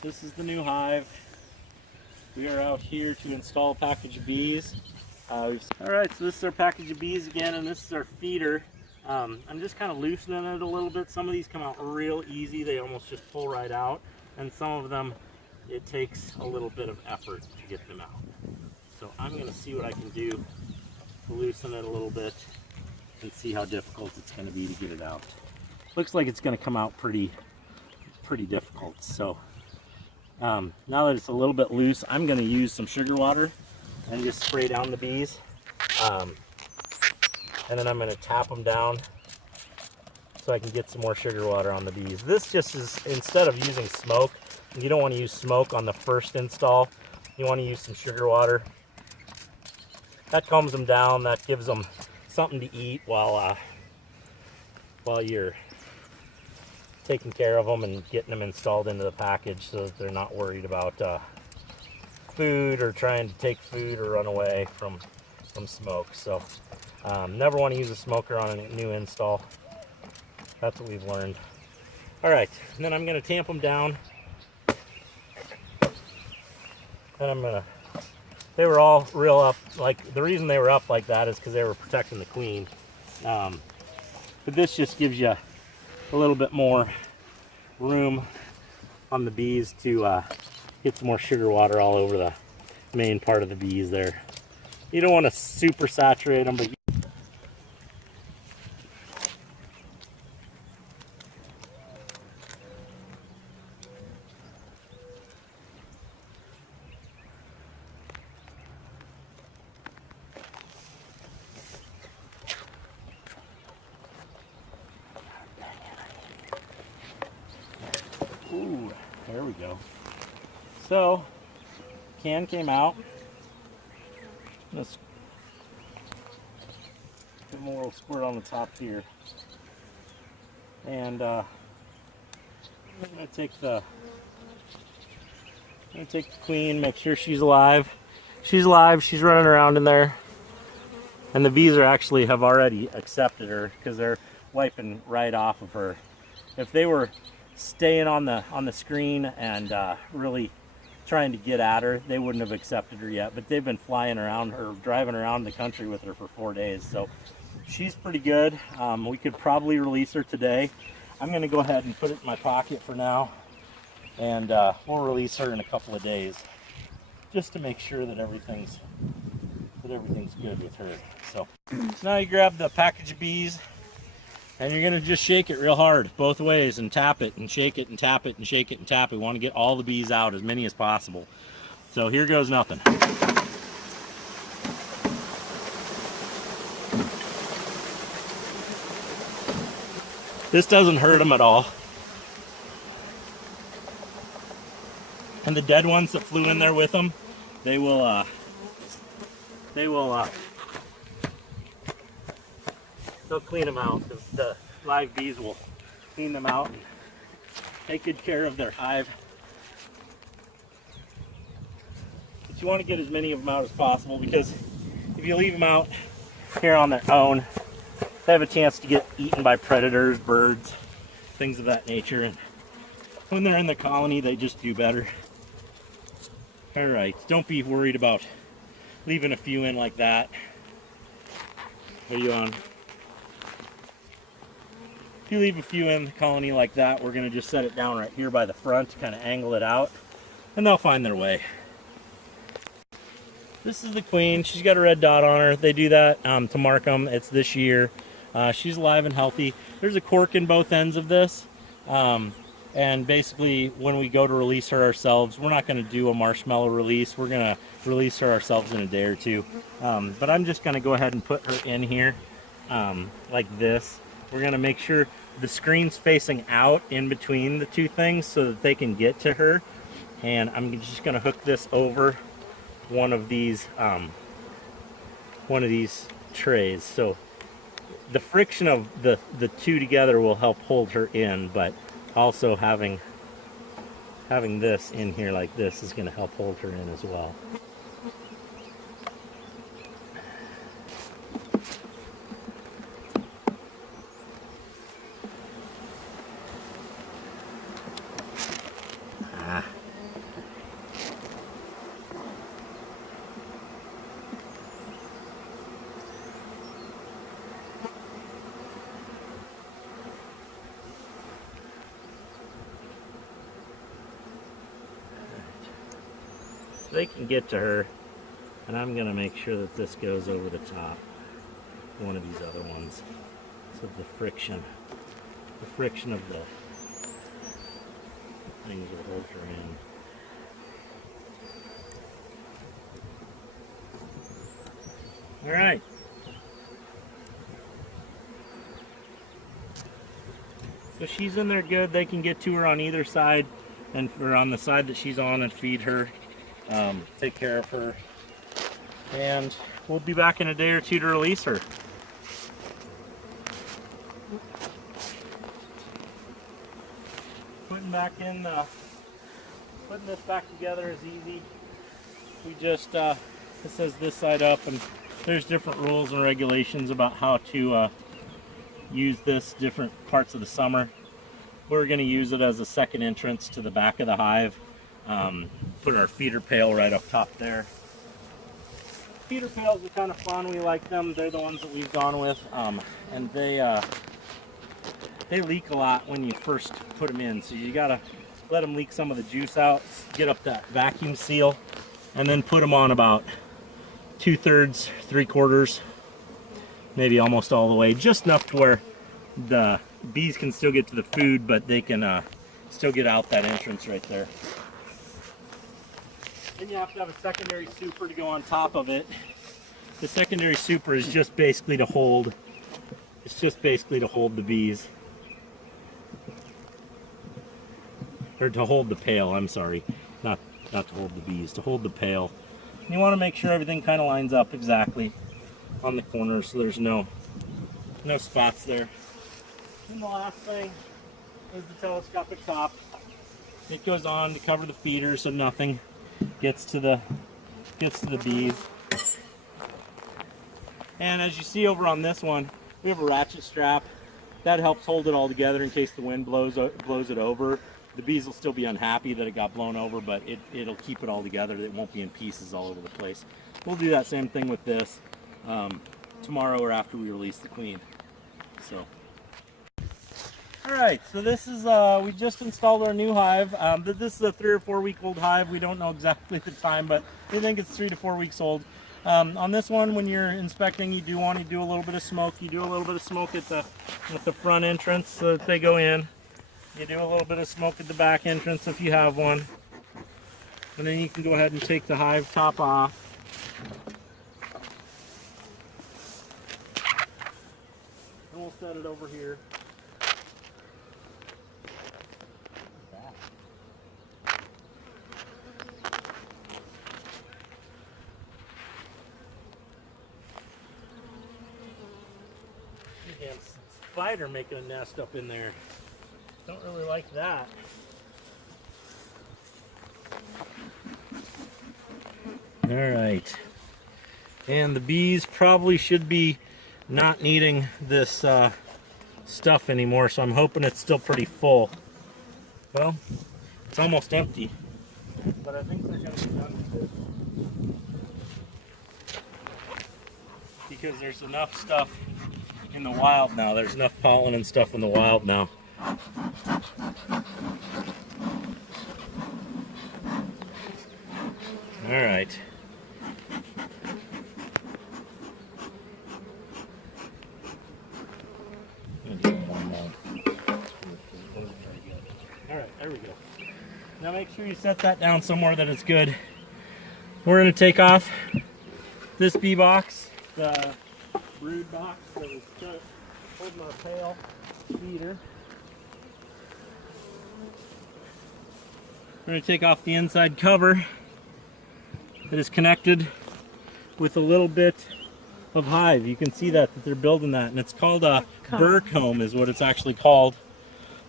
This is the new hive. We are out here to install a package of bees. Alright, so this is our package of bees again, and this is our feeder. I'm just kind of loosening it a little bit. Some of these come out real easy. They almost just pull right out. And some of them, it takes a little bit of effort to get them out. So I'm going to see what I can do to loosen it a little bit and see how difficult it's going to be to get it out. Looks like it's going to come out pretty difficult. So now that it's a little bit loose, I'm going to use some sugar water and just spray down the bees. And then I'm going to tap them down so I can get some more sugar water on the bees. This just is, instead of using smoke, you don't want to use smoke on the first install. You want to use some sugar water. That calms them down. That gives them something to eat while you're taking care of them and getting them installed into the package, so that they're not worried about food or trying to take food or run away from smoke. So never want to use a smoker on a new install. That's what we've learned. All right, and then I'm going to tamp them down. And they were all real up. Like, the reason they were up like that is because they were protecting the queen. But this just gives you a little bit more room on the bees to get some more sugar water all over the main part of the bees there. You don't want to super saturate them, but ooh, there we go. So, can came out. Let's put a little squirt on the top here. And I'm gonna take the queen, make sure she's alive. She's alive, she's running around in there. And the bees have already accepted her because they're wiping right off of her. If they were staying on the screen and really trying to get at her, they wouldn't have accepted her yet. But they've been flying around her, driving around the country with her for 4 days. So she's pretty good. We could probably release her today. I'm going to go ahead and put it in my pocket for now, and we'll release her in a couple of days, just to make sure that everything's good with her. So now you grab the package of bees, and you're gonna just shake it real hard both ways and tap it and shake it and tap it and shake it and tap it. We want to get all the bees out, as many as possible. So here goes nothing. This doesn't hurt them at all. And the dead ones that flew in there with them, they'll clean them out, because the live bees will clean them out and take good care of their hive. But you want to get as many of them out as possible, because if you leave them out here on their own, they have a chance to get eaten by predators, birds, things of that nature. And when they're in the colony, they just do better. All right, don't be worried about leaving a few in like that. Are you on? If you leave a few in the colony like that, we're going to just set it down right here by the front, kind of angle it out, and they'll find their way. This is the queen. She's got a red dot on her. They do that to mark them. It's this year. She's alive and healthy. There's a cork in both ends of this. And basically, when we go to release her ourselves, we're not going to do a marshmallow release. We're going to release her ourselves in a day or two. But I'm just going to go ahead and put her in here like this. We're going to make sure the screen's facing out in between the two things so that they can get to her. And I'm just going to hook this over one of these trays. So the friction of the two together will help hold her in, but also having this in here like this is going to help hold her in as well. So they can get to her, and I'm going to make sure that this goes over the top of one of these other ones. So the friction of the things will hold her in. All right. So she's in there good. They can get to her on either side, and or on the side that she's on, and feed her, take care of her. And we'll be back in a day or two to release her. Putting this back together is easy. We just it says this side up, and there's different rules and regulations about how to use this different parts of the summer. We're going to use it as a second entrance to the back of the hive. Put our feeder pail right up top there. Feeder pails are kind of fun. We like them. They're the ones that we've gone with, and they leak a lot when you first put them in. So you gotta let them leak some of the juice out, get up that vacuum seal, and then put them on about 2/3, 3/4, maybe almost all the way, just enough to where the bees can still get to the food, but they can still get out that entrance right there. Then you have to have a secondary super to go on top of it. The secondary super is just basically to hold, the bees. Or to hold the pail, I'm sorry. Not to hold the bees, to hold the pail. And you want to make sure everything kind of lines up exactly on the corners so there's no spots there. And the last thing is the telescopic top. It goes on to cover the feeder so nothing gets to the bees. And as you see over on this one, we have a ratchet strap that helps hold it all together in case the wind blows it over. The bees will still be unhappy that it got blown over, but it'll keep it all together. It won't be in pieces all over the place. We'll do that same thing with this tomorrow or after we release the queen. So, all right, so this is we just installed our new hive. This is a 3 or 4 week old hive. We don't know exactly the time, but we think it's 3 to 4 weeks old. On this one, when you're inspecting, you do want to do a little bit of smoke. You do a little bit of smoke at the front entrance so that they go in. You do a little bit of smoke at the back entrance if you have one. And then you can go ahead and take the hive top off. And we'll set it over here. Damn spider making a nest up in there. Don't really like that. All right. And the bees probably should be not needing this stuff anymore, so I'm hoping it's still pretty full. Well, it's almost empty, but I think they're going to be done with it. Because there's enough stuff in the wild now. There's enough pollen and stuff in the wild now. All right. All right, there we go. Now make sure you set that down somewhere that it's good. We're going to take off this bee box, the brood box that was holding our pail feeder. We're going to take off the inside cover that is connected with a little bit of hive. You can see that they're building that, and it's called a burr comb is what it's actually called.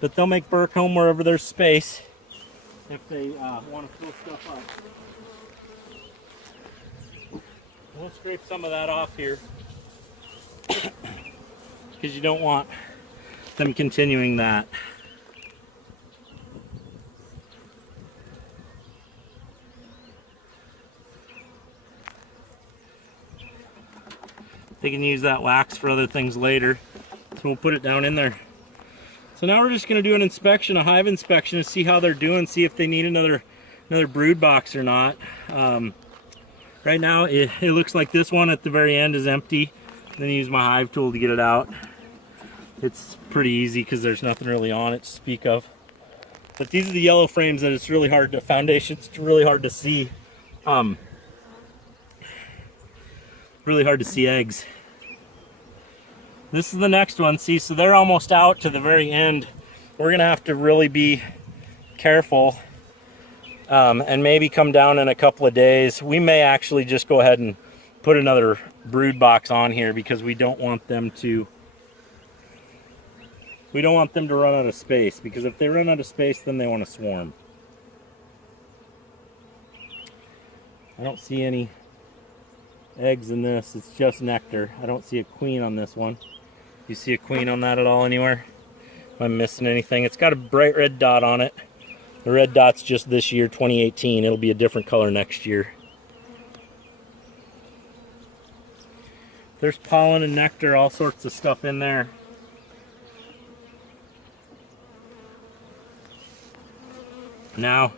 But they'll make burr comb wherever there's space if they want to fill stuff up. We'll scrape some of that off here because you don't want them continuing that. They can use that wax for other things later, so we'll put it down in there. So now we're just going to do an inspection, a hive inspection, to see how they're doing, see if they need another another brood box or not. Right now it looks like this one at the very end is empty. Then use my hive tool to get it out. It's pretty easy because there's nothing really on it to speak of. But these are the yellow frames that it's really hard to, foundations, it's really hard to see. Really hard to see eggs. This is the next one. See, so they're almost out to the very end. We're gonna have to really be careful and maybe come down in a couple of days. We may actually just go ahead and put another brood box on here because we don't want them to run out of space, because if they run out of space, then they want to swarm. I don't see any eggs in this. It's just nectar. I don't see a queen on this one. You see a queen on that at all anywhere? Am I missing anything? It's got a bright red dot on it. The red dot's just this year, 2018. It'll be a different color next year. There's pollen and nectar, all sorts of stuff in there. Now,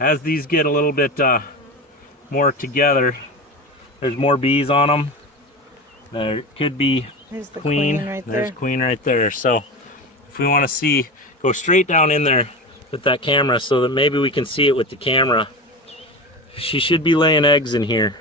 as these get a little bit more together, there's more bees on them. There could be There's the queen. right There's there. queen right there. So if we want to see, go straight down in there with that camera so that maybe we can see it with the camera. She should be laying eggs in here.